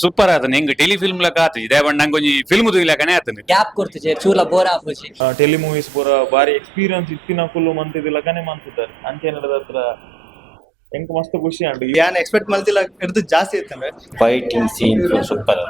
Super ಆತನ ಹೆಂಗ್ tele film ಲಕ ಆತ ಇದೇ ನಂಗೆ ಒಂಜಿ ಫಿಲ್ಮ್ ತುಯಿಲಕನೆ ಆತನ ಗ್ಯಾಪ್ ಕೊಡ್ತಿಜೆ ಚೂಲ ಬೋರ್ ಆಪುಜಿ ಟೆಲಿ ಮೂವೀಸ್ ಪೂರ ಬಾರಿ ಎಕ್ಸ್ಪೀರಿಯನ್ಸ್ ಇತ್ತಿನ ಫುಲ್ ಮಂತಿದಿಲ್ಲಕನೆ ಮಂತಿದ್ದಾರೆ ಅಂಚೆ ನಡೆದ ಹತ್ರ ಎಂಕ್ ಮಸ್ತ್ ಖುಷಿ ಉಂಟು ಯಾನ್ ಎಕ್ಸ್ಪೆಕ್ಟ್ ಮಲ್ತಿಲ್ಲ ಹಿಡಿದು ಜಾಸ್ತಿ ಇತ್ತಂದ್ರೆ ಫೈಟಿಂಗ್ ಸೀನ್ ಸೂಪರ್.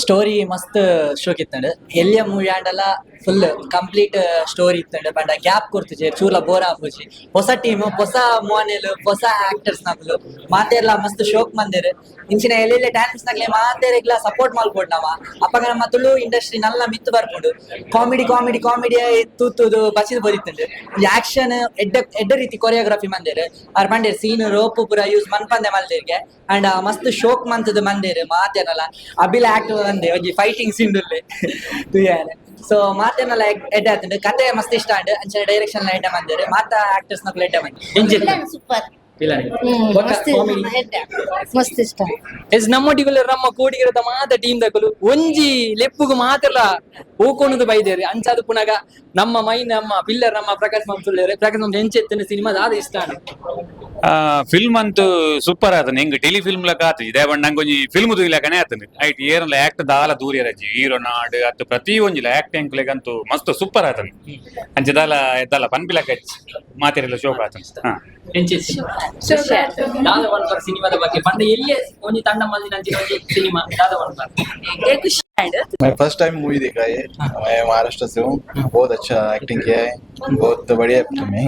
ಸ್ಟೋರಿ ಮಸ್ತ್ ಶೋಕ್ ಇತ್ತಂಡ್ ಎಲ್ಲಿಯ ಮೂವಿ ಆಂಡಲ ಫುಲ್ ಕಂಪ್ಲೀಟ್ ಸ್ಟೋರಿ ಇತ್ತಂಡ್ ಪಂಡ ಗ್ಯಾಪ್ ಕೊಡ್ತಿಜೆ ಚೂಲ ಬೋರ್ ಆಪುಜಿ ಹೊಸ ಟೀಮ್ ಹೊಸ ಮೋನೆಲ್ ಹೊಸ ಆಕ್ಟರ್ಸ್ ನಕಲು ಮಾತೆರ್ಲ ಮಸ್ತ್ ಶೋಕ್ ಮಂದಿರ್ ಇಂಚಿನ ಎಲ್ಲೆಲ್ಲೆ ಟ್ಯಾಲೆಂಟ್ಸ್ ನಕ್ಲೆ ಮಾತೆರೆಗ್ಲ ಸಪೋರ್ಟ್ ಮಲ್ಕೊಡ್ ನಾವ ಅಪ್ಪಗ ನಮ್ಮ ತುಳು ಇಂಡಸ್ಟ್ರಿ ನಲ್ಲ ಮಿತ್ತು ಬರ್ಕೊಂಡು ಕಾಮಿಡಿ ಕಾಮಿಡಿ ಕಾಮಿಡಿ ತೂತುದು ಬಸಿದ್ ಬದಿತ್ತಂಡ್ ಆಕ್ಷನ್ ಎಡ್ಡ ರೀತಿ ಕೊರಿಯೋಗ್ರಫಿ ಮಂದಿರ್ ಅವ್ರ ಮಂದಿರ್ ಸೀನ್ ರೋಪು ಪೂರ ಯೂಸ್ ಮನ್ಪಂದೆ ಮಲ್ದಿರ್ಗೆ ಅಂಡ್ ಮಸ್ತ್ ಶೋಕ್ ಮಂತದ ಮಂದಿರ್ ಮಾತೇನಲ್ಲ ಅಬಿಲ ಆಕ್ಟ್ ಬಂದೆ ಒಂಜಿ ಫೈಟಿಂಗ್ ಸೀನ್ ತುಯಾನೆ ಸೊ ಮಾತೇನಲ್ಲ ಎಡ್ಡೆ ಆತಂಡ್ ಕತೆ ಮಸ್ತ್ ಇಷ್ಟ ಅಂಡ್ ಅಂಚೆ ಡೈರೆಕ್ಷನ್ ಐಟಮ್ ಮಂದಿರ್ ಮಾತ ಆಕ್ಟರ್ಸ್ ನಕ್ಲು ಐಟಮ್ ಮಂದಿರ್ ಸೂಪರ್ ಮಸ್ತ್ ಇಷ್ಟ ಎಸ್ ನಮ್ಮೊಟ್ಟಿಗೆಲ್ಲ ನಮ್ಮ ಕೋಡಿಗಿರದ ಮಾತ ಟೀಮ್ ದಕ್ಕಲು ಒಂಜಿ ಲೆಪ್ಪುಗು ಮಾತೆಲ್ಲ ಹೋಗೋಣದು ಬೈದೇರಿ ಅಂಚಾದ ಪುನಗ ನಮ್ಮ ನಮ್ಮ ಪಿಲ್ಲರ್ ನಮ್ಮ ಪ್ರಕಾಶ್ ಮಾಂಸುಳ್ಳೇರೆ ಪ್ರಕಾಶ್ ಮಾಂಸ ಹೆಂಚೆತ್ತಿನ ಸಿನಿಮಾ ದಾದ ಇಷ್ಟ ಫಿಲ್ಮ್ ಅಂತೂ ಸೂಪರ್ ಆತನ ಹೆಂಗ್ ಟೆಲಿ ಫಿಲ್ಮ್ ಲಕ ಆತ ಇದೇ ನಂಗೆ ಒಂಜಿ ಫಿಲ್ಮ್ ತುಯಿಲಕನೆ ಆತನ ಐಟ್ ಏರಲ್ಲ ಆಕ್ಟ್ ದಾಲ ದೂರ ರಜ್ಜಿ ಹೀರೋ ನಾಡ್ ಅತ್ತು ಪ್ರತಿ ಒಂಜಿಲ ಆಕ್ಟಿಂಗ್ ಲೆಗಂತೂ ಮಸ್ತ್ ಸೂಪರ್ ಆತನ ಅಂಚೆ ದಾಲ ಎದ್ದಲ್ಲ ಪನ್ಪಿಲಕ ಮಾತೆರೆಲ್ಲ ಶೋಕ ಆತನ ದಾದ ಒನ್ಪರ್ ಸಿನಿಮಾದ ಬಗ್ಗೆ ಪಂಡ ಎಲ್ಲಿಯೇ ಒಂಜಿ ತಂಡ ಮಂದಿ ನಂಚಿನ ಸಿನಿಮಾ ದಾದ ಒನ್ಪರ್ खुशी मैं फर्स्ट टाइम मूवी देखा ये मैं महाराष्ट्र से हूँ बहुत अच्छा एक्टिंग किया है बहुत बढ़िया फिल्म है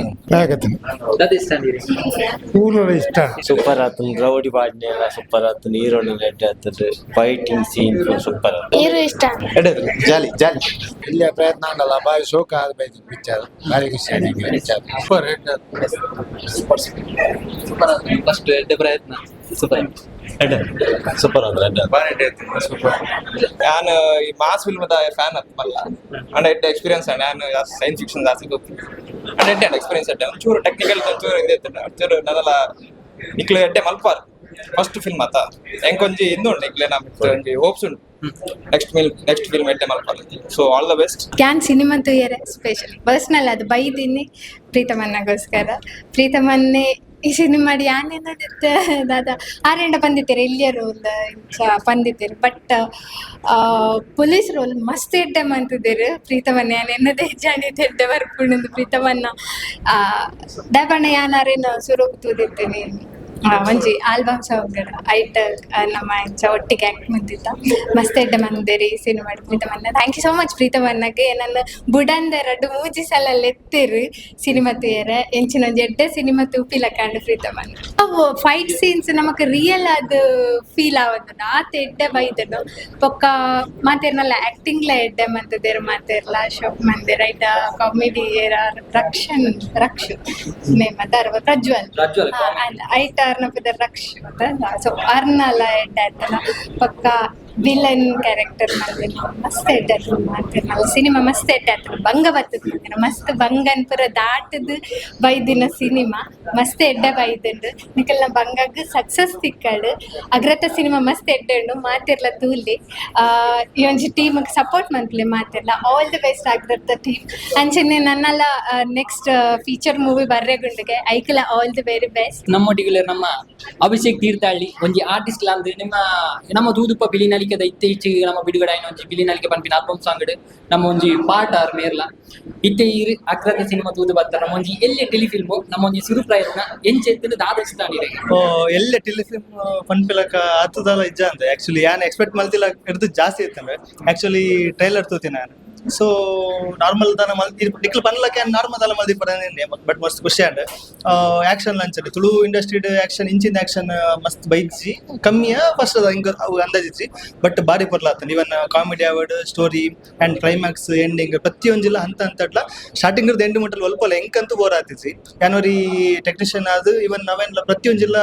ದಾದ ಇಷ್ಟ ಅಂದಿರಿ ಸೂಪರ್ ಆತನ ರೌಡಿ ಬಾಡ್ನೆ ಎಲ್ಲ ಸೂಪರ್ ಆತನ ಹೀರೋನ ಲೆಟ್ ಆತದ ಫೈಟಿಂಗ್ ಸೀನ್ ಸೂಪರ್. ಹೀರೋ ಇಷ್ಟ जाली जाली ಇಲ್ಲಿಯ ಪ್ರಯತ್ನ ಆಗಲ್ಲ ಬಾರಿ ಶೋಕ ಆಗಬೇಕು ಪಿಕ್ಚರ್ ಬಾರಿ ಖುಷಿ ಆಗಿದೆ ಪಿಕ್ಚರ್ ಸೂಪರ್ ಫಸ್ಟ್ ಎಡ್ಡೆ ಪ್ರಯತ್ನ ಸೂಪರ್ ಸೂಪರ್ ಅಂದ್ರೆ ನಾನು ಈ ಮಾಸ್ ಫಿಲ್ಮದ ಫ್ಯಾನ್ ಅಂತ ಮಲ್ಲ ಅಂಡ್ ಎಡ್ಡೆ ಎಕ್ಸ್ಪೀರಿಯನ್ಸ್ ನಾನು ಸೈನ್ಸ್ ಫಿಕ್ಷನ್ ಜಾಸ್ತಿ ಗೊತ್ತಿಲ್ಲ ಅಂಡ್ ಎಡ್ಡೆ ಎಕ್ಸ್ಪೀರಿಯನ್ಸ್ ಎಡ್ಡೆ ಒಂಚೂರು ಟೆಕ್ನಿಕಲ್ ಒಂಚೂರು ಇದೆ ಒಂಚೂರು ನನ್ನಲ್ಲ ನಿಕ್ಲು ಎಡ್ಡೆ ಮಲ್ಪಾರ್ ಫಸ್ಟ್ ಫಿಲ್ಮ್ ಆತ ಎಂಕೊಂಜಿ ಇಂದು ಉಂಟು ನಿಕ್ಲೆ ನಮ್ಗೆ ಹೋಪ್ಸ್ ಉಂಟು ನೆಕ್ಸ್ಟ್ ಫಿಲ್ಮ್ ಎಡ್ಡೆ ಮಲ್ಪಾರ್ ಸೊ ಆಲ್ ದ ಬೆಸ್ಟ್ ಕ್ಯಾನ್ ಸಿನಿಮಾ ತುಯ್ಯರೆ ಸ್ಪೆಷಲಿ ಪರ್ಸ್ನಲ್ ಅದು ಬೈದಿನಿ ಪ್ರೀತಮನ್ನಗೋಸ್ಕರ ಪ್ರೀತಮನ್ನೇ ಈ ಸಿನಿಮಾ ಯಾನೇನದಿತ್ತೆ ದಾದ ಆರೆಂಡ ಪಂದಿತ್ತೀರಿ ಇಲ್ಲಿಯ ರೋಲ್ ಪಂದಿತ್ತೀರಿ ಬಟ್ ಪೊಲೀಸ್ ರೋಲ್ ಮಸ್ತ್ ಎಡ್ಡೆ ಮಂತಿದ್ದೀರಿ ಪ್ರೀತಮನ್ನ ಯಾನೆನ್ನದೇ ಜಾಣಿತೆ ಎಡ್ಡೆ ಬರ್ಕೊಂಡು ಪ್ರೀತಮನ್ನ ಡಬಣ್ಣ ಯಾನಾರೇನು ಸುರೋಗ್ ತೂದಿರ್ತೀನಿ ಒಂಜಿ ಆಲ್ಬಮ್ ಸಾಂಗ್ ಐಟ್ ನಮ್ಮ ಇಂಚ ಒಟ್ಟಿಗೆ ಆಕ್ಟ್ ಮಂದಿದ್ದ ಮಸ್ತ್ ಎಡ್ಡೆ ಮಂದಿರಿ ಸಿನಿಮಾ ಪ್ರೀತಮನ್ನ ಥ್ಯಾಂಕ್ ಯು ಸೋ ಮಚ್ ಪ್ರೀತಮನ್ನಗೆ ನನ್ನ ಬುಡಂದ 2-3 ಸಲ ಎತ್ತಿರು ಸಿನಿಮಾ ತುಯ್ಯರೆ ಎಂಚಿನ ಒಂಜಿ ಎಡ್ಡೆ ಸಿನಿಮಾ ತೂಪಿಲ ಕಾಂಡು ಪ್ರೀತಮನ್ನ ಅವು ಫೈಟ್ ಸೀನ್ಸ್ ನಮಕ್ ರಿಯಲ್ ಅದು ಫೀಲ್ ಆವದು ಆತ ಎಡ್ಡೆ ಬೈದನು ಪೊಕ್ಕ ಮಾತೇರ್ನಲ್ಲ ಆಕ್ಟಿಂಗ್ಲ ಎಡ್ಡೆ ಮಂತದೇರು ಮಾತೇರ್ಲ ಅಶೋಕ್ ಮಂದಿರ ಐಟ ಕಾಮಿಡಿ ರಕ್ಷು ನೇಮ ದರ್ವ ಪ್ರಜ್ವಲ್ ಐಟ ರಕ್ಷ ಸೊ ಅರ್ನಲ ಎಡ್ಡೆ ಆಯ್ತಲ್ಲ ಪಕ್ಕ ವಿಲನ್ ಕ್ಯಾರೆಕ್ಟರ್ ಮಂದಿನ ಮಸ್ತ್ ಎಡ್ಡೆ ಮಾಡ್ತಿರ್ನಲ್ಲ ಸಿನಿಮಾ ಮಸ್ತ್ ಎಡ್ಡೆ ಆಯ್ತಲ್ಲ ಬಂಗ ಬರ್ತದ ಮಂದಿನ ಮಸ್ತ್ ಬಂಗನ್ ಪುರ ದಾಟದ ಬೈದಿನ ಸಿನಿಮಾ ಮಸ್ತ್ ಎಡ್ಡೆ ಬೈದಂಡು ನಿಕಲ್ನ ಬಂಗಗ್ ಸಕ್ಸಸ್ ತಿಕ್ಕಡು ಅಗ್ರತ ಸಿನಿಮಾ ಮಸ್ತ್ ಎಡ್ಡೆ ಉಂಡು ಮಾತಿರ್ಲ ತೂಲಿ ಈ ಒಂಜಿ ಟೀಮ್ಗೆ ಸಪೋರ್ಟ್ ಮಂತ್ಲಿ ಮಾತಿರ್ಲ ಆಲ್ ದಿ ಬೆಸ್ಟ್ ಅಗ್ರತ ಟೀಮ್ ಅಂಚನೆ ನನ್ನಲ್ಲ ನೆಕ್ಸ್ಟ್ ಫೀಚರ್ ಮೂವಿ ಬರ್ರೆಗುಂಡಿಗೆ ಐಕಲ ಆಲ್ ದಿ ವೆರಿ ಬೆಸ್ಟ್ ನಮ್ಮೊಟ್ಟಿಗೆ ನಮ್ಮ ಅಭಿಷೇಕ್ ತೀರ್ಥಹಳ್ಳಿ ಒಂಜಿ ಆರ್ಟಿಸ್ಟ್ ಲಾಂದ್ ನಮ್ಮ ದೂದುಪ್ಪ ಬಿಲಿನಲಿಕೆದ ಇತ್ತೀಚೆಗೆ ನಮ್ಮ ಬಿಡುಗಡೆ ಆಯ್ನ ಒಂಜಿ ಬಿಲಿನಲಿಕೆ ಪನ್ಪಿನ ಆಲ್ಬಮ್ ಸಾಂಗ್ ನಮ್ಮ ಒಂಜಿ ಪಾಟ ಆರ್ ಮೇರ್ಲ ಇತ್ತೆ ಈ ಅಕ್ರದ ಸಿನಿಮಾ ತೂದು ಬರ್ತಾರೆ ನಮ್ಮ ಒಂಜಿ ಎಲ್ಲೆ ಟೆಲಿಫಿಲ್ಮು ನಮ್ಮ ಒಂಜಿ ಸುರು ಪ್ರಯತ್ನ ಎಂಚೆತ್ತಿನ ದಾದಿಸ್ತಾನಿರೆ ಎಲ್ಲ ಟೆಲಿಫಿಲ್ಮ್ ಪನ್ಪಿಲಕ ಆತದಲ್ಲ ಇಜ್ಜ ಅಂತ ಆಕ್ಚುಲಿ ಯಾನ್ ಎಕ್ಸ್ಪೆಕ್ಟ್ ಮಲ್ತಿಲ್ಲ ಹಿಡಿದು ಜಾಸ್ತಿ ಇತ್ತಂದ್ರೆ ಆಕ್ಚುಲಿ ಟ್ರೈಲರ್ ತೂತಿ ನಾನು ಸೊ ನಾರ್ಮಲ್ ದಾನ ನಿಕ್ಲು ಪನ್ಲಕ್ಕೆ ನಾರ್ಮಲ್ ದಾಲ ಮಲ್ದಿಪ್ಪರ ಬಟ್ ಮಸ್ತ್ ಖುಷಿ and action launch Tulu industry action ಇಂಚಿನ ಆಕ್ಷನ್ ಮಸ್ತ್ ಬೈದ್ಸಿ ಕಮ್ಮಿಯ ಫಸ್ಟ್ ಹಿಂಗ ಅವು ಅಂದಾಜಿಸಿ ಬಟ್ ಬಾರಿ ಬರ್ಲಾತ even comedy award story and climax ending ಪ್ರತಿಯೊಂದಿಲ್ಲ ಹಂತ ಹಂತಟ್ಲ ಸ್ಟಾರ್ಟಿಂಗ್ ಇರ್ದು ಎಂಡ್ ಮುಟ್ಟಲ್ ಒಲ್ಪಲ್ಲ ಎಂಕಂತೂ ಬೋರ್ ಆತಿಸಿ ಯಾನೋರಿ ಟೆಕ್ನಿಷಿಯನ್ ಆದ್ ಇವನ್ ನಾವೇನ್ಲ ಪ್ರತಿಯೊಂದಿಲ್ಲ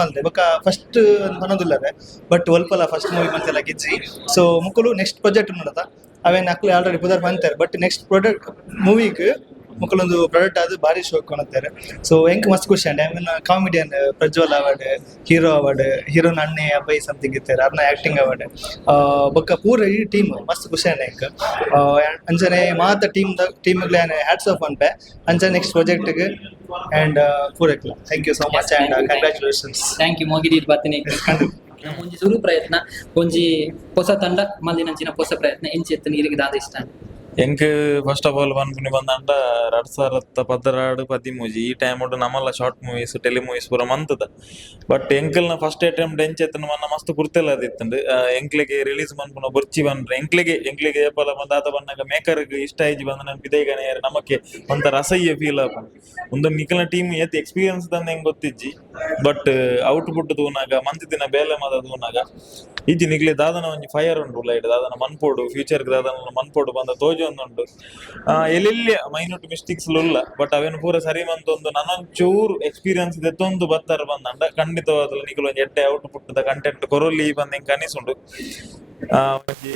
ಮಲ್ದೆ ಬೊಕ್ಕ ಫಸ್ಟ್ ಅನ್ನೋದಿಲ್ಲದೆ ಬಟ್ ಒಲ್ಪಲ್ಲ ಫಸ್ಟ್ ಮೂವಿ ಮಂತೆಲ್ಲ ಗಿಜ್ಜಿ ಸೊ ಮುಕ್ಕಲು ನೆಕ್ಸ್ಟ್ ಪ್ರಾಜೆಕ್ಟ್ ನೋಡತ್ತ ಅವೇನ್ ಅಕ್ಲೆ ಆಲ್ರೆಡಿ ಪುದರ್ ಬಂತಾರೆ ಬಟ್ ನೆಕ್ಸ್ಟ್ ಪ್ರಾಡಕ್ಟ್ ಮೂವಿಗೆ ಮಕ್ಕಳೊಂದು ಪ್ರಾಡಕ್ಟ್ ಅದು ಭಾರಿ ಶೋಕ್ ಕಾಣುತ್ತಾರೆ ಸೊ ಎಂಕ್ ಮಸ್ತ್ ಖುಷಿ and I comedian Prajwal award hero award ಹೀರೋನ ಅಣ್ಣೆ ಅಬ್ಬೈ ಸಮಥಿಂಗ್ ಇರ್ತಾರೆ ಅದನ್ನ ಆಕ್ಟಿಂಗ್ ಅವಾರ್ಡ್ ಬೊಕ್ಕ ಪೂರ ಈ ಟೀಮ್ ಮಸ್ತ್ ಖುಷಿ ಅಂಡ್ ಎಂಕ್ ಅಂಚನೆ ಮಾತ ಟೀಮ್ಗೆ ಹ್ಯಾಟ್ಸ್ ಆಫ್ ಅನ್ಪೆ ಅಂಚನೆ ನೆಕ್ಸ್ಟ್ ಪ್ರಾಜೆಕ್ಟ್ಗೆ ಅಂಡ್ ಪೂರಕ್ಲ thank you so much and congratulations thank you ಮೋಗಿದೀದ್ ಬರ್ತೇನೆ ಒಂಜಿ ಸುರು ಪ್ರಯತ್ನ ಒಂಜಿ ಹೊಸ ತಂಡ ಮಲ್ದಿನಂಚಿನ ಹೊಸ ಪ್ರಯತ್ನ ಎಂಚಿ ಎತ್ತ ನೀರಿಗೆ ದಾದ ಇಷ್ಟ ಎಂಕ್ ಫಸ್ಟ್ ಆಫ್ ಆಲ್ ಪನ್ಪುನಿ ಬಂದಂಡ 2016-17 ಈ ಟೈಮ್ ನಮ್ಮಲ್ಲ ಶಾರ್ಟ್ ಮೂವೀಸ್ ಟೆಲಿ ಮೂವೀಸ್ ಪೂರ ಮಂತದ ಬಟ್ ಎಂಕಲ್ನ ಫಸ್ಟ್ ಅಟೆಂಪ್ಟ್ ಎಂಚೆತ್ತನ ಮನ್ನ ಮಸ್ತ್ ಕುರ್ತೆಲ್ಲ ಅದಿತ್ತಂಡು ಎಂಕ್ಲೆಗೆ ರಿಲೀಸ್ ಮನ್ಪುನ ಬೊರ್ಚಿ ಬಂದ್ರೆ ಎಂಕ್ಲೆಗೆ ಏಪಲ ದಾತ ಬಂದಾಗ ಮೇಕರ್ಗೆ ಇಷ್ಟ ಆಯ್ಜಿ ಬಂದ ನನ್ ಬಿದೈಗನೆ ನಮಕ್ಕೆ ಒಂಥರ ಅಸಹ್ಯ ಫೀಲ್ ಆಪ ಒಂದು ನಿಖಲ್ನ ಟೀಮ್ ಎತ್ ಎಕ್ಸ್ಪೀರಿಯನ್ಸ್ ತಂದ ಹೆಂಗ್ ಗೊತ್ತಿಜ್ಜಿ ಬಟ್ ಔಟ್ಪುಟ್ ತೂನಾಗ ಮಂತ್ ದಿನ ಬೇಲೆ ಮದ ತೂನಾಗ ಇಜ್ಜಿ ನಿಕ್ಲೆ ದಾದನ ಒಂಜಿ ಫೈರ್ ಉಂಡು ಲೈಟ್ ದಾದನ ಮನ್ಪೋಡು ಫ್ಯೂಚರ್ ದಾದನ ಮನ್ಪೋಡು ಬಂದ ತೋಜಿ ಒಂದುಂಡು ಎಲ್ಲೆಲ್ಲಿ ಮೈನ್ಯೂಟ್ ಮಿಸ್ಟೇಕ್ಸ್ ಉಲ್ಲ ಬಟ್ ಅವೇನು ಪೂರ ಸರಿ ಮಂತೊಂದು ನನ್ನೊಂಚೂರು ಎಕ್ಸ್ಪೀರಿಯನ್ಸ್ ದೆತ್ತೊಂದು ಬತ್ತಾರ ಬಂದಂಡ ಖಂಡಿತವಾದ್ಲು ನಿಖಲ್ ಒಂಜಿ ಎಡ್ಡೆ ಔಟ್ಪುಟ್ ದ ಕಂಟೆಂಟ್ ಕೊರೊಲ್ಲಿ ಬಂದ ಹೆಂಗ್ ಕನಿಸುಂಡು ಒಂಜಿ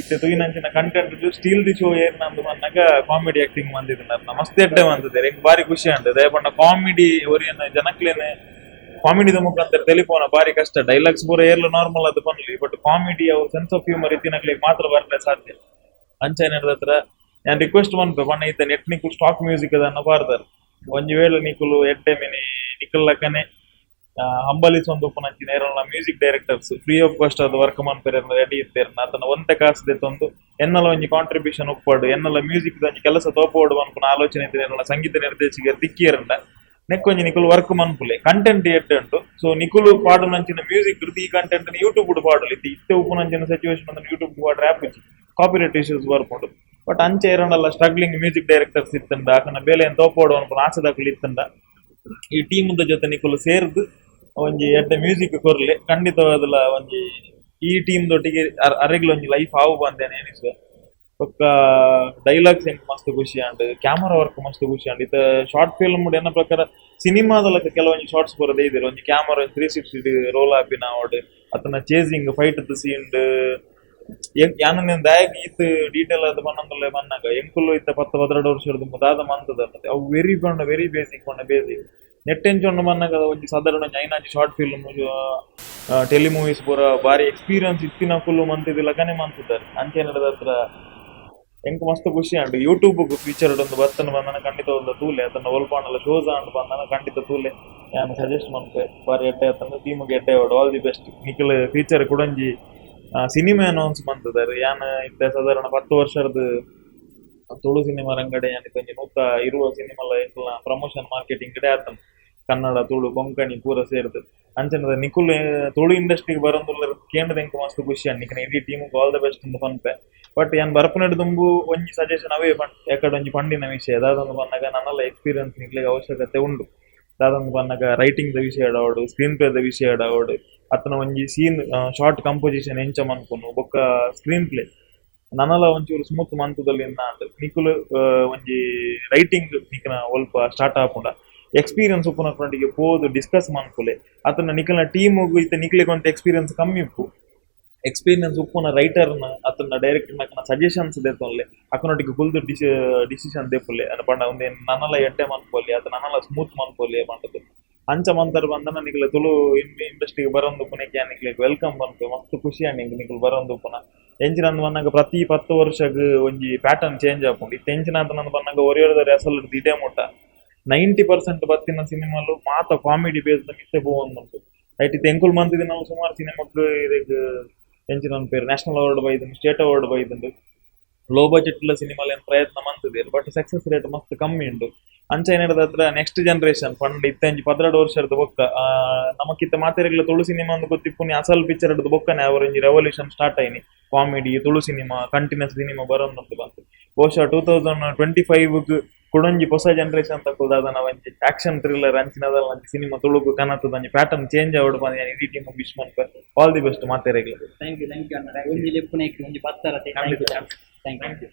ಇತ್ತೆ ತೂಯಿನಂಚಿನ ಕಂಟೆಂಟ್ ಸ್ಟೀಲ್ ದಿ ಶೋ ಏನ್ ನಂದು ಬಂದಾಗ ಕಾಮಿಡಿ ಆಕ್ಟಿಂಗ್ ಮಂದಿದ್ದ ಮಸ್ತ್ ಎಡ್ಡೆ ಮಂದಿದ್ದಾರೆ ಹೆಂಗ್ ಬಾರಿ ಖುಷಿ ಅಂಡ್ ದಯಪಂಡ ಕಾಮಿಡಿ ಒರಿಯನ್ನ ಜನಕ್ಲೇನೆ ಕಾಮಿಡಿದ ಮುಖಾಂತರ ಟೆಲಿಫೋನ್ ಬಾರಿ ಕಷ್ಟ ಡೈಲಾಗ್ಸ್ ಪೂರ ಏರ್ಲು ನಾರ್ಮಲ್ ಅದು ಬನ್ಲಿ ಬಟ್ ಕಾಮಿಡಿ ಅವ್ರ ಸೆನ್ಸ್ ಆಫ್ ಹ್ಯೂಮರ್ ಇತ್ತಿನಕ್ಲಿಗೆ ಮಾತ್ರ ಬರಲೇ ಸಾಧ್ಯ ಅಂಚೆ ನಡೆದತ್ರ ನಾನು ರಿಕ್ವೆಸ್ಟ್ ಮಾಡ್ಬೇಕು ಬಣ್ಣ ಇತ್ತ ನೆಟ್ ನಿಕ್ಕಲು ಸ್ಟಾಕ್ ಮ್ಯೂಸಿಕ್ ಅದನ್ನ ಬಾರ್ದಾರ ಒಂಜಿ ವೇಳೆ ನಿಕ್ಕಲು ಎಡ್ಡೆ ಮಿನಿ ನಿಕ್ಕಲ್ ಲಕ್ಕನೆ ಹಂಬಲಿಸೊಂದು ಉಪನಂಚಿನ ಏರಲ್ಲ music directors free of cost ಅದು ವರ್ಕ್ ಮಾಡ್ತಾರೆ ರೆಡಿ ಇರ್ತಾರೆ ಅದನ್ನ ಒಂದೇ ಕಾಸು ದೆತ್ತೊಂದು ಎನ್ನಲ ಒಂಜಿ ಕಾಂಟ್ರಿಬ್ಯೂಷನ್ ಉಪ್ಪಾಡು ಎನ್ನಲ ಮ್ಯೂಸಿಕ್ ಒಂಜಿ ಕೆಲಸ ತೋಪೋಡು ಅನ್ಪುನ ಆಲೋಚನೆ ಇದ್ರೆ ಸಂಗೀತ ನಿರ್ದೇಶಕರು ತಿಕ್ಕಿಯರಂಡ ನೆಕ್ಕೊಂಜಿ ನಿಕುಲು ವರ್ಕ್ ಮನ್ಪುಲೆ ಕಂಟೆಂಟ್ ಎಡ್ಡೆ ಉಂಟು ಸೊ ನಿಕುಲು ಪಾಡು ನಂಚಿನ ಮ್ಯೂಸಿಕ್ ಈ ಕಂಟೆಂಟ್ ಯೂಟ್ಯೂಬ್ ಪಾಡಲಿ ಇತ್ತೆ ಉಪ್ಪು ನಂಚಿನ ಸಿಚುವೇಶನ್ ಯೂಟ್ಯೂಬ್ ಪಾಡ್ರೆ ಆಪ್ ಕಾಪಿರೈಟ್ ಇಶ್ಯೂಸ್ ಬರ್ಕೊಂಡು ಬಟ್ ಅಂಚೆ ಇರೋಣಲ್ಲ ಸ್ಟ್ರಗ್ಲಿಂಗ್ ಮ್ಯೂಸಿಕ್ ಡೈರೆಕ್ಟರ್ಸ್ ಇತ್ತಂಡ ಆಕನ ಬೇಲೆ ತೋಪೋಡು ಅನ್ಕೊಂಡು ಆಸೆದಾಕಲು ಇತ್ತಂಡ ಈ ಟೀಮ್ ಜೊತೆ ನಿಕುಲು ಸೇರ್ದು ಒಂಜಿ ಎಡ್ಡೆ ಮ್ಯೂಸಿಕ್ ಕೊರ್ಲೆ ಖಂಡಿತವಾದಲ್ಲ ಒಂಜಿ ಈ ಟೀಮ್ ದೊಟ್ಟಿಗೆ ಅರೆಗ್ಲ ಒಂಜಿ ಲೈಫ್ ಆವು ಬಂದೇನೆ ಎನಿಸುವ ಒಕ್ಕ ಡೈಲಾಗ್ಸ್ ಹೆಂಗ್ ಮಸ್ತ್ ಖುಷಿ ಅಂಡ್ ಕ್ಯಾಮರಾ ವರ್ಕ್ ಮಸ್ತ್ ಖುಷಿ ಅಂಡ್ ಇತ್ತ ಶಾರ್ಟ್ ಫಿಲ್ಮ್ ಎನ್ನ ಪ್ರಕಾರ ಸಿನಿಮಾದಲ್ಲಕ ಕೆಲವೊಂಜಿ ಶಾರ್ಟ್ಸ್ ಬರೋದೇ ಇದ್ದಾರೆ ಒಂಜಿ ಕ್ಯಾಮರಾ 360 ರೋಲ್ ಆಪಿನ ಅವಡ್ ಅತನ ಚೇಸಿಂಗ್ ಫೈಟ್ ಸೀನ್ ಯಾನ ದಾಯಕ್ ಈತ್ ಡೀಟೇಲ್ ಅದು ಬನ್ನೊಂದಲ್ಲೇ ಬಂದಾಗ ಎಂಕುಲು ಇತ್ತ 10-12 ವರ್ಷದ ಮುದಾದ ಮಂತದ ಅವು ವೆರಿ ಬೇಸಿಕ್ ನೆಟ್ ಎಂಚೊಂಡು ಬಂದಾಗ ಒಂಜಿ ಸಾಧಾರಣ ಐನಾಜಿ ಶಾರ್ಟ್ ಫಿಲ್ಮ್ ಟೆಲಿ ಮೂವೀಸ್ ಪೂರ ಬಾರಿ ಎಕ್ಸ್ಪೀರಿಯನ್ಸ್ ಇತ್ತಿನ ಫುಲ್ ಮಂತಿದಿಲ್ಲ ಕನೆ ಮಂತಿದ್ದಾರೆ ಅಂಚೆ ನಡೆದ ಹತ್ರ ಎಂಕ್ ಮಸ್ತ್ ಖುಷಿ ಅಂಡ್ ಯೂಟ್ಯೂಬ್ ಫೀಚರ್ ಒಂದು ಬರ್ತನ ಬಂದನ ಖಂಡಿತ ಒಂದು ತೂಲೆ ಅದನ್ನ ಒಲ್ಪಾಣಲ್ಲ ಶೋಸ್ ಅಂಡ್ ಬಂದನ ಖಂಡಿತ ತೂಲೆ ನಾನು ಸಜೆಸ್ಟ್ ಮಾಡ್ತೆ ಬಾರಿ ಎಡ್ಡೆ ಆತಂದ್ರೆ ಟೀಮ್ಗೆ ಎಡ್ಡೆ ಆಲ್ ದಿ ಬೆಸ್ಟ್ ನಿಖಲ್ ಫೀಚರ್ ಕುಡಂಜಿ ಸಿನಿಮಾ ಅನೌನ್ಸ್ ಮಾಡ್ತಿದ್ದಾರೆ ಯಾನ್ ಇತ್ತ ಸಾಧಾರಣ 10 ವರ್ಷದ ತುಳು ಸಿನಿಮಾ ರಂಗಡೆ ಯಾನಿತ್ತಂಜಿ ನೂತ ಇರುವ ಸಿನಿಮಾಲ ಎಂಕಲ್ನ ಪ್ರಮೋಷನ್ ಮಾರ್ಕೆಟಿಂಗ್ ಕಡೆ ಆತನ ಕನ್ನಡ ತುಳು ಕೊಂಕಣಿ ಪೂರ ಸೇರ್ತದೆ ಅಂಚನದ ನಿಖುಲ್ ತುಳು ಇಂಡಸ್ಟ್ರಿಗೆ ಬರೋದಿಲ್ಲ ಕೇಂದ್ರದ ಎಂಕ ಮಸ್ತ್ ಖುಷಿ ನಿಖನ ಇಡೀ ಟೀಮ್ ಆಲ್ ದ ಬೆಸ್ಟ್ ಅಂತ ಪನ್ಪೆ ಬಟ್ ಯಾನ್ ಬರ್ಪನಡ್ ದುಂಬು ಒಂಜಿ ಸಜೆಷನ್ ಅವೇ ಯಾಕಡೆ ಒಂಜಿ ಪಂಡಿನ ವಿಷಯ ಅದಾದೊಂದು ಬಂದಾಗ ನನ್ನೆಲ್ಲ ಎಕ್ಸ್ಪೀರಿಯನ್ಸ್ ನಿಕ್ಲಿಗೆ ಅವಶ್ಯಕತೆ ಉಂಡು ಅದಾದೊಂದು ಬಂದಾಗ ರೈಟಿಂಗ್ ದ ವಿಷಯ ಆಡೋಡು ಸ್ಕ್ರೀನ್ ಪ್ಲೇ ದ ವಿಷಯ ಆಡೋಡು ಅತನ ಒಂಜಿ ಸೀನ್ ಶಾರ್ಟ್ ಕಂಪೋಸಿಷನ್ ಎಂಚ ಮನ್ಪುನು ಬೊಕ್ಕ ಸ್ಕ್ರೀನ್ ಪ್ಲೇ ನನ್ನಲ್ಲ ಒಂಚೂರು ಸ್ಮೂತ್ ಮಂತದಲ್ಲಿ ನಿಖುಲ್ ಒಂಜಿ ರೈಟಿಂಗ್ ನಿಖನ ಒಲ್ಪ ಸ್ಟಾರ್ಟ್ ಆಪುಂಡ ಎಕ್ಸ್ಪೀರಿಯನ್ಸ್ ಉಪ್ಪುನ ಫ್ರಂಟಿಗೆ ಪೋದು ಡಿಸ್ಕಸ್ ಮನ್ಪುಲೆ ಅತನ ನಿಖಲ್ನ ಟೀಮುಗು ಇತ್ತ ನಿಕ್ಲಿಗೆ ಒಂತ ಎಕ್ಸ್ಪೀರಿಯನ್ಸ್ ಕಮ್ಮಿ ಉಪ್ಪು ಎಕ್ಸ್ಪೀರಿಯನ್ಸ್ ಉಪ್ಪುನ ರೈಟರ್ನ ಅತನ ಡೈರೆಕ್ಟರ್ನ ಸಜೆಷನ್ಸ್ ದೆತ್ತೊನ್ಲೆ ಅಕನೊಟ್ಟಿಗೆ ಕುಲ್ದು ಡಿಸಿಷನ್ ದೆಪ್ಪುಲೆ ಪಂಡ ಒಂದೇ ನನ್ನಲ್ಲ ಎಡ್ಡೆ ಮನ್ಪೋಲಿ ಅತ ನನ್ನಲ್ಲ ಸ್ಮೂತ್ ಮನ್ಪೋಲಿ ಪಂಡದು ಅಂಚ ಮಂತರ ಬಂದನ ನಿಖಲ ತುಳು ಇಂಡಸ್ಟ್ರಿಗೆ ಬರೋದು ಪುನಕ್ಕೆ ನಿಕ್ಲಿಗೆ ವೆಲ್ಕಮ್ ಬಂತು ಮಸ್ತ್ ಖುಷಿ ನಿಖಲ್ ಬರೋದು ಪುನ ಎಂಚಿನಂದು ಬಂದಾಗ ಪ್ರತಿ 10 ವರ್ಷಕ್ಕೆ ಒಂಜಿ ಪ್ಯಾಟರ್ನ್ ಚೇಂಜ್ ಆಪುಂಡು ಇತ್ತು ಎಂಚಿನಂತ ನಂದು ಬಂದಾಗ ಒರಿಯೋದರ ಅಸಲು ಇದೇ ಮುಟ್ಟ 90% ಬತ್ತಿನ ಸಿನಿಮಾಲು ಮಾತ ಕಾಮಿಡಿ ಬೇಸ್ದ ಮಿತ್ತೆ ಹೋಗುಂಟು ರೈಟ್ ಇತ್ತು ಎಂಕುಲ್ ಮಂತಿದ ನಾವು ಸುಮಾರು ಸಿನಿಮಾಕ್ಕೆ ಇದಕ್ಕೆ ಎಂಚಿನ ಪೇರು ನ್ಯಾಷನಲ್ ಅವಾರ್ಡ್ ಬೈದಂಡು ಸ್ಟೇಟ್ ಅವಾರ್ಡ್ ಬೈದಂಡು ಲೋ ಬಜೆಟ್ ಸಿನಿಮಾಲ ಏನು ಪ್ರಯತ್ನ ಮಂತಿದೆ ಬಟ್ ಸಕ್ಸಸ್ ರೇಟ್ ಮಸ್ತ್ ಕಮ್ಮಿ ಉಂಟು ಅಂಚ ಏನಿಡದ ಹತ್ರ ನೆಕ್ಸ್ಟ್ ಜನರೇಷನ್ ಪಂಡ್ ಇತ್ತಂಜಿ 12 ವರ್ಷದ ಬೊಕ್ಕ ನಮಕಿತ್ತ ಮಾತೆರೆಗ್ಲ ತುಳು ಸಿನಿಮಾ ಅಂದ್ ಗೊತ್ತಿಪ್ಪುನಿ ಅಸಲ್ ಪಿಕ್ಚರ್ ಹಿಡ್ದು ಬೊಕ್ಕನೆ ಅವರೊಂಜಿ ರೆವಲ್ಯೂಷನ್ ಸ್ಟಾರ್ಟ್ ಆಯ್ನಿ comedy Tulu cinema continuous cinema ಬರೋದಂತ ಬಂತು ಬಹುಶಃ 2025 ಕುಡೊಂಜಿ ಹೊಸ ಜನರೇಷನ್ ತಕ್ಕುದಾದ ಒಂಜಿ ಆಕ್ಷನ್ ಥ್ರಿಲ್ಲರ್ ಅಂಚಿನದ ಒಂಜಿ ಸಿನಿಮಾ ತುಳುಗು ಕನತದ ಒಂಜಿ ಪ್ಯಾಟರ್ನ್ ಚೇಂಜ್ ಆವಡ್ ಬಂದ ಇಡೀ ಟೀಮ್ ವಿಶ್ ಮನ್ಪ ಆಲ್ ದಿ ಬೆಸ್ಟ್ ಮಾತೆರೆಗ್ಲ ಥ್ಯಾಂಕ್ ಯು ಅಣ್ಣ ಒಂಜಿ ಲೆಪ್ಪುನ ಒಂಜಿ ಪತ್ತರ ಥ್ಯಾಂಕ್ ಯು